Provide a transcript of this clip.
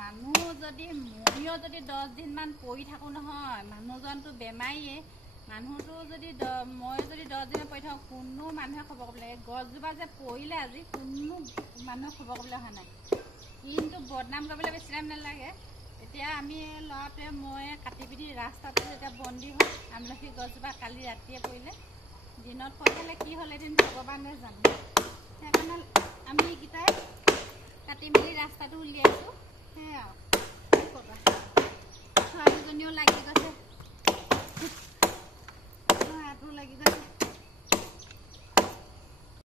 মানুহ যদি ময়ো যদি 10 দিনমান পৰি থাকোঁ নহয়, মানুহজনটো বেমাৰীয়ে, মানুহটো যদি মই যদি 10 দিন পৰি থাকোঁ, কোনো মানুহে খবৰ ক'বলৈ লাগে। গছজোপা যে পৰিলে আজি কোনো মানুহে খবৰ ক'বলৈ অহা নাই, কিন্তু বদনাম কৰিবলৈ বেছি টাইম নালাগে। এতিয়া আমি ল'ৰাটোৱে মই কাটি পিনি ৰাস্তাটো যেতিয়া বন্দী হ'ল, আমলখি গছজোপা কালি ৰাতিয়ে পৰিলে, দিনত পৰি হ'লে কি হ'ল এদিন ভগৱানে জানো। সেইকাৰণে আমি এইকেইটাই কাটি মেলি ৰাস্তাটো উলিয়াইছোঁ। সেয়া আৰু কি ক'বা, ছোৱালীজনীও লাগি গৈছে